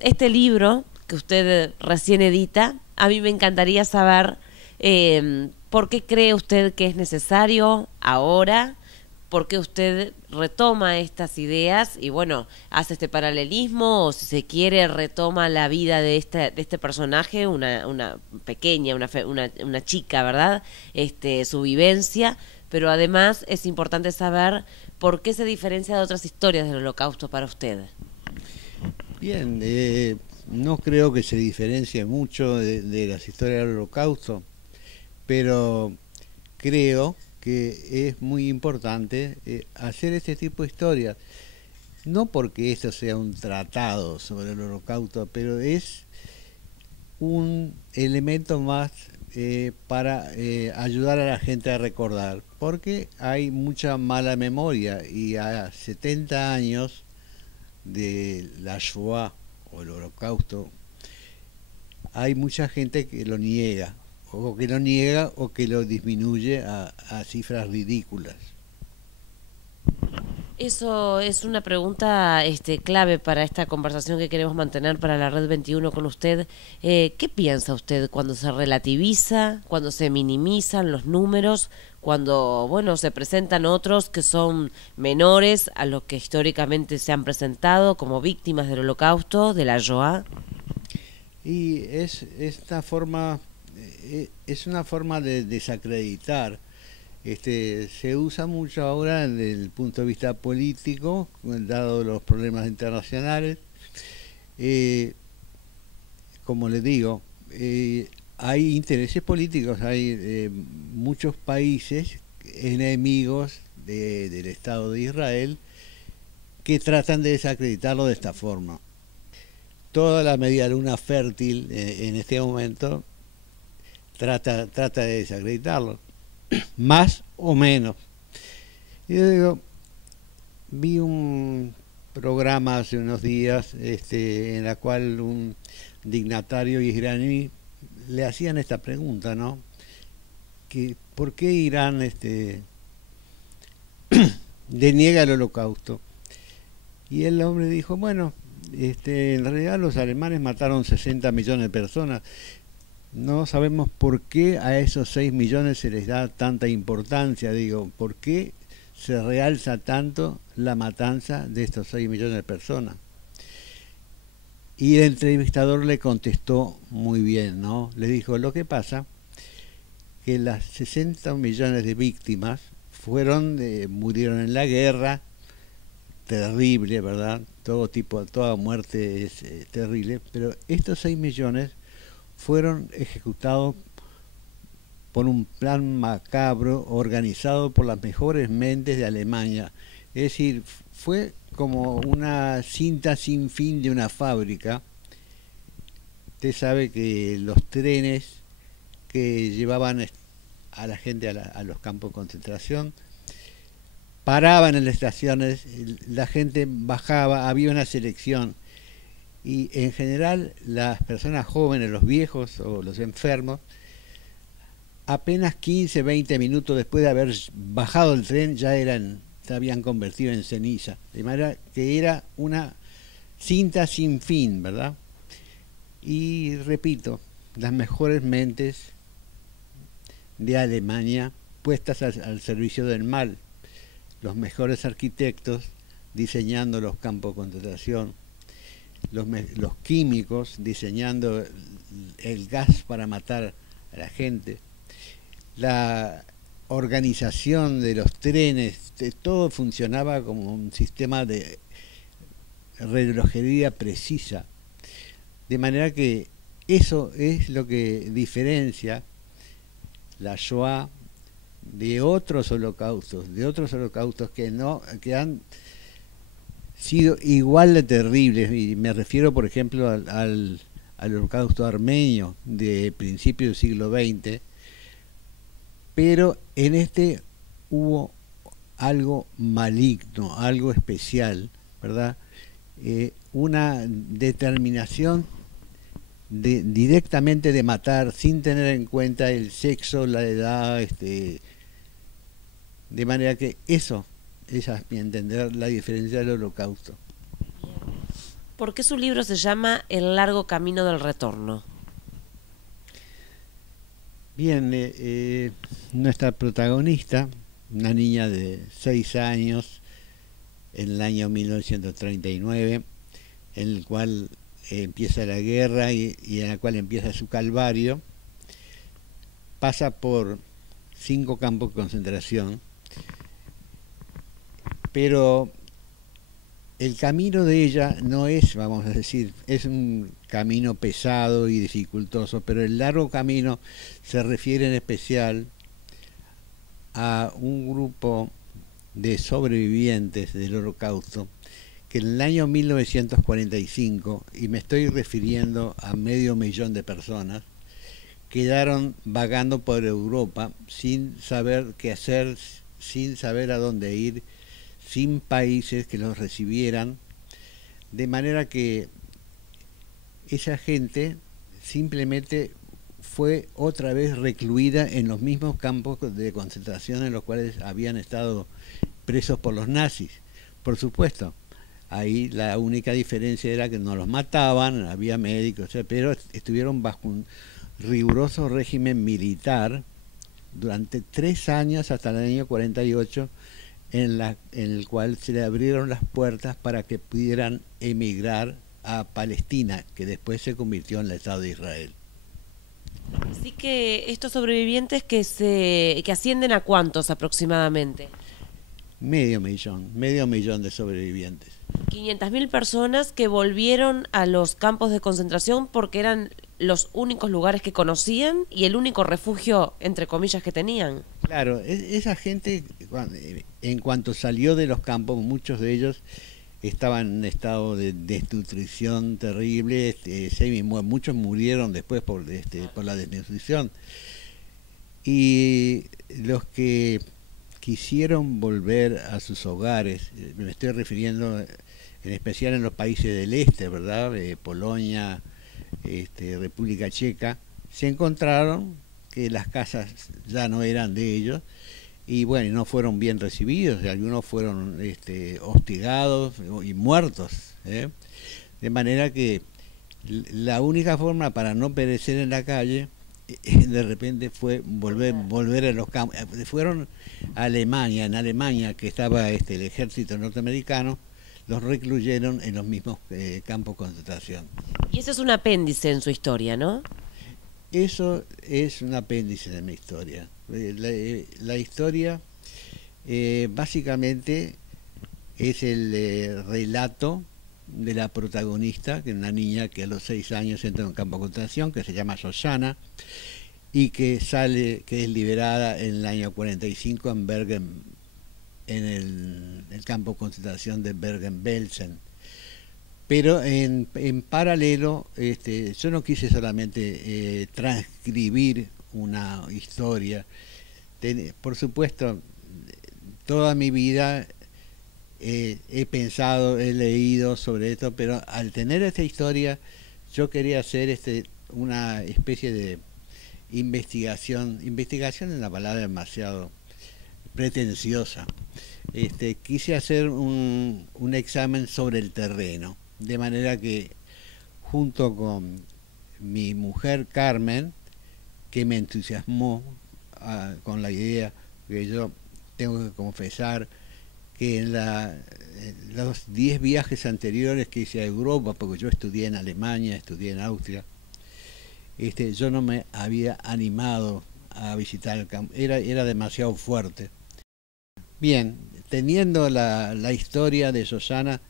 Este libro que usted recién edita, a mí me encantaría saber por qué cree usted que es necesario ahora, por qué usted retoma estas ideas y bueno, hace este paralelismo o si se quiere retoma la vida de este personaje, una pequeña, una chica, ¿verdad? Su vivencia, pero además es importante saber por qué se diferencia de otras historias del Holocausto para usted. Bien, no creo que se diferencie mucho de las historias del Holocausto, pero creo que es muy importante hacer este tipo de historias. No porque esto sea un tratado sobre el Holocausto, pero es un elemento más para ayudar a la gente a recordar, porque hay mucha mala memoria y a 70 años de la Shoah o el Holocausto hay mucha gente que lo niega, o que lo disminuye a cifras ridículas. Eso es una pregunta clave para esta conversación que queremos mantener para la Red 21 con usted. ¿Qué piensa usted cuando se relativiza, cuando se minimizan los números, cuando bueno se presentan otros que son menores a los que históricamente se han presentado como víctimas del Holocausto, de la Shoah? Y es una forma de desacreditar. Se usa mucho ahora desde el punto de vista político, dado los problemas internacionales. Eh, Como les digo, hay intereses políticos, hay muchos países enemigos del Estado de Israel que tratan de desacreditarlo de esta forma. Toda la media luna fértil en este momento trata de desacreditarlo, más o menos. Y yo digo, vi un programa hace unos días en la cual un dignatario iraní le hacían esta pregunta, ¿no? Que ¿por qué Irán deniega el holocausto? Y el hombre dijo, bueno, en realidad los alemanes mataron 60 millones de personas. No sabemos por qué a esos 6 millones se les da tanta importancia, digo, ¿por qué se realza tanto la matanza de estos 6 millones de personas? Y el entrevistador le contestó muy bien, ¿no? Le dijo, lo que pasa que las 60 millones de víctimas murieron en la guerra, terrible, ¿verdad? Toda muerte es terrible, pero estos 6 millones fueron ejecutados por un plan macabro organizado por las mejores mentes de Alemania. Es decir, fue como una cinta sin fin de una fábrica. Usted sabe que los trenes que llevaban a la gente a los campos de concentración paraban en las estaciones, la gente bajaba, había una selección y en general las personas jóvenes, los viejos o los enfermos, apenas 15, 20 minutos después de haber bajado el tren se habían convertido en ceniza, de manera que era una cinta sin fin, ¿verdad? Y repito, las mejores mentes de Alemania puestas al servicio del mal, los mejores arquitectos diseñando los campos de concentración, los químicos diseñando el gas para matar a la gente, la organización de los trenes, todo funcionaba como un sistema de relojería precisa. De manera que eso es lo que diferencia la Shoah de otros holocaustos que no que han sido igual de terribles, y me refiero por ejemplo al holocausto armenio de principios del siglo XX, pero en este hubo algo maligno, algo especial, ¿verdad? Una determinación directamente de matar sin tener en cuenta el sexo, la edad, de manera que esa es mi entender la diferencia del holocausto. ¿Por qué su libro se llama El largo camino del retorno? Bien, nuestra protagonista, una niña de 6 años, en el año 1939, en el cual empieza la guerra y en la cual empieza su calvario, pasa por 5 campos de concentración, pero el camino de ella no es, vamos a decir, es un camino pesado y dificultoso, pero el largo camino se refiere en especial a un grupo de sobrevivientes del Holocausto que en el año 1945, y me estoy refiriendo a 500.000 de personas, quedaron vagando por Europa sin saber qué hacer, sin saber a dónde ir, sin países que los recibieran, de manera que esa gente simplemente fue otra vez recluida en los mismos campos de concentración en los cuales habían estado presos por los nazis. Por supuesto, ahí la única diferencia era que no los mataban, había médicos, pero estuvieron bajo un riguroso régimen militar durante 3 años hasta el año 48, en el cual se le abrieron las puertas para que pudieran emigrar a Palestina, que después se convirtió en el Estado de Israel. Así que estos sobrevivientes que ascienden a cuántos aproximadamente. 500.000 de sobrevivientes. 500.000 personas que volvieron a los campos de concentración porque eran los únicos lugares que conocían y el único refugio, entre comillas, que tenían. Claro, esa gente, en cuanto salió de los campos, muchos de ellos estaban en un estado de desnutrición terrible, muchos murieron después por la desnutrición. Y los que quisieron volver a sus hogares, me estoy refiriendo en especial en los países del este, ¿verdad? Polonia, República Checa, se encontraron que las casas ya no eran de ellos y bueno, no fueron bien recibidos, y algunos fueron hostigados y muertos, ¿eh? De manera que la única forma para no perecer en la calle de repente fue volver a los campos. Fueron a Alemania, en Alemania que estaba el ejército norteamericano, los recluyeron en los mismos campos de concentración. Y ese es un apéndice en su historia, ¿no? Eso es un apéndice de mi historia. La historia básicamente es el relato de la protagonista, que es una niña que a los 6 años entra en un campo de concentración, que se llama Shoshana, y que es liberada en el año 45 en Bergen, en el campo de concentración de Bergen-Belsen. Pero en paralelo, yo no quise solamente transcribir una historia. Por supuesto, toda mi vida he pensado, he leído sobre esto, pero al tener esta historia, yo quería hacer una especie de investigación. Investigación es una palabra demasiado pretenciosa. Quise hacer un examen sobre el terreno, de manera que junto con mi mujer Carmen, que me entusiasmó con la idea, que yo tengo que confesar que en los 10 viajes anteriores que hice a Europa, porque yo estudié en Alemania, estudié en Austria, yo no me había animado a visitar el campo, era demasiado fuerte. Bien, teniendo la historia de Shoshana,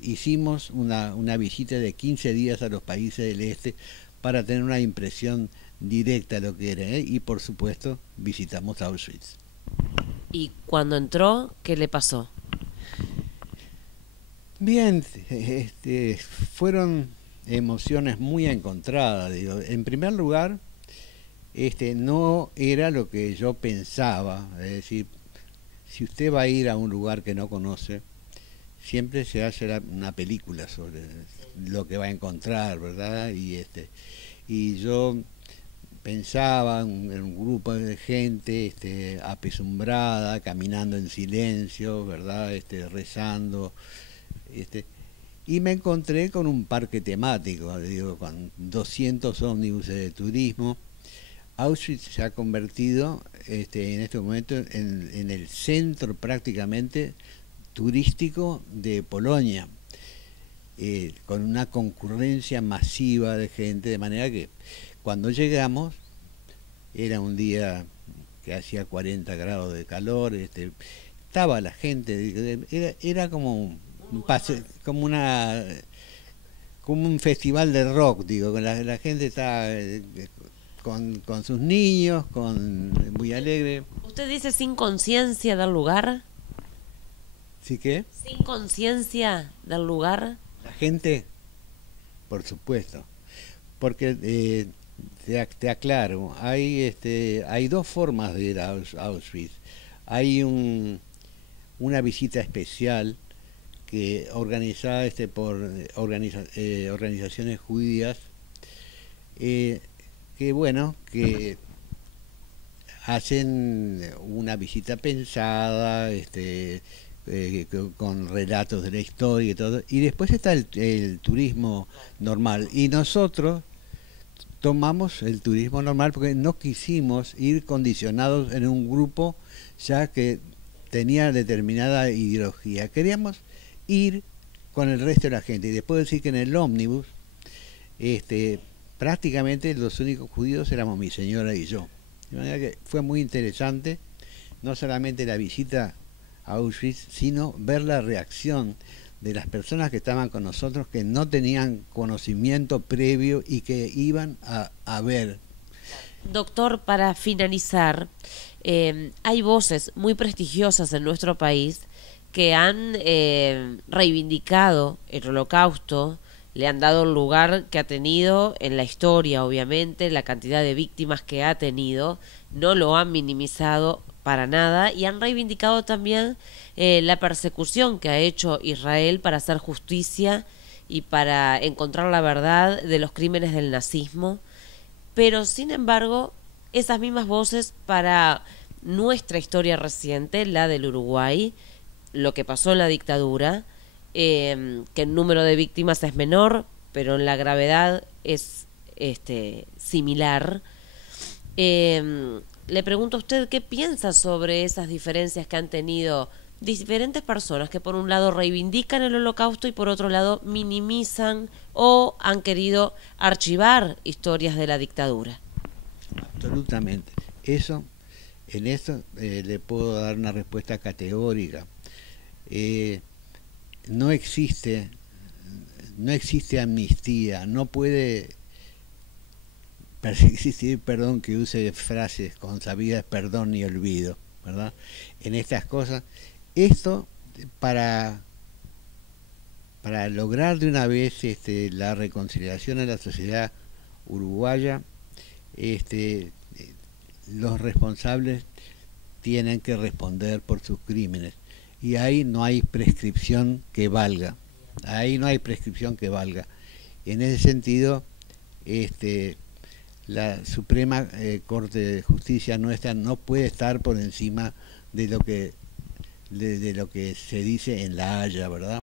hicimos una visita de 15 días a los países del este para tener una impresión directa de lo que era, y por supuesto visitamos Auschwitz. ¿Y cuando entró, qué le pasó? Bien, fueron emociones muy encontradas. Digo. En primer lugar, no era lo que yo pensaba. Es decir, si usted va a ir a un lugar que no conoce, siempre se hace una película sobre lo que va a encontrar, ¿verdad? Y yo pensaba en un grupo de gente apesumbrada, caminando en silencio, ¿verdad? Rezando. Y me encontré con un parque temático, digo, con 200 ómnibus de turismo. Auschwitz se ha convertido en este momento en el centro prácticamente turístico de Polonia, con una concurrencia masiva de gente, de manera que cuando llegamos era un día que hacía 40 grados de calor, estaba la gente, era como un pase, como un festival de rock, digo, la gente está con sus niños, muy alegre. ¿Usted dice sin conciencia del lugar? ¿Sí que? ¿Sin conciencia del lugar? La gente, por supuesto, porque te aclaro, hay dos formas de ir a Auschwitz. Hay una visita especial que organizada por organizaciones judías, que hacen una visita pensada, con relatos de la historia y todo, y después está el turismo normal, y nosotros tomamos el turismo normal porque no quisimos ir condicionados en un grupo ya que tenía determinada ideología, queríamos ir con el resto de la gente, y después decir que en el ómnibus prácticamente los únicos judíos éramos mi señora y yo, de manera que fue muy interesante no solamente la visita a Auschwitz, sino ver la reacción de las personas que estaban con nosotros, que no tenían conocimiento previo y que iban a ver. Doctor, para finalizar, hay voces muy prestigiosas en nuestro país que han reivindicado el Holocausto, le han dado el lugar que ha tenido en la historia, obviamente, la cantidad de víctimas que ha tenido, no lo han minimizado para nada, y han reivindicado también la persecución que ha hecho Israel para hacer justicia y para encontrar la verdad de los crímenes del nazismo. Pero sin embargo, esas mismas voces para nuestra historia reciente, la del Uruguay, lo que pasó en la dictadura, que el número de víctimas es menor, pero en la gravedad es similar. Le pregunto a usted qué piensa sobre esas diferencias que han tenido diferentes personas que por un lado reivindican el Holocausto y por otro lado minimizan o han querido archivar historias de la dictadura. Absolutamente. En eso le puedo dar una respuesta categórica. No existe amnistía, no puede existir, perdón que use frases consabidas, perdón y olvido, ¿verdad? En estas cosas, esto para lograr de una vez la reconciliación en la sociedad uruguaya, los responsables tienen que responder por sus crímenes, y ahí no hay prescripción que valga, En ese sentido, la Suprema Corte de Justicia nuestra no puede estar por encima de lo que se dice en La Haya, ¿verdad?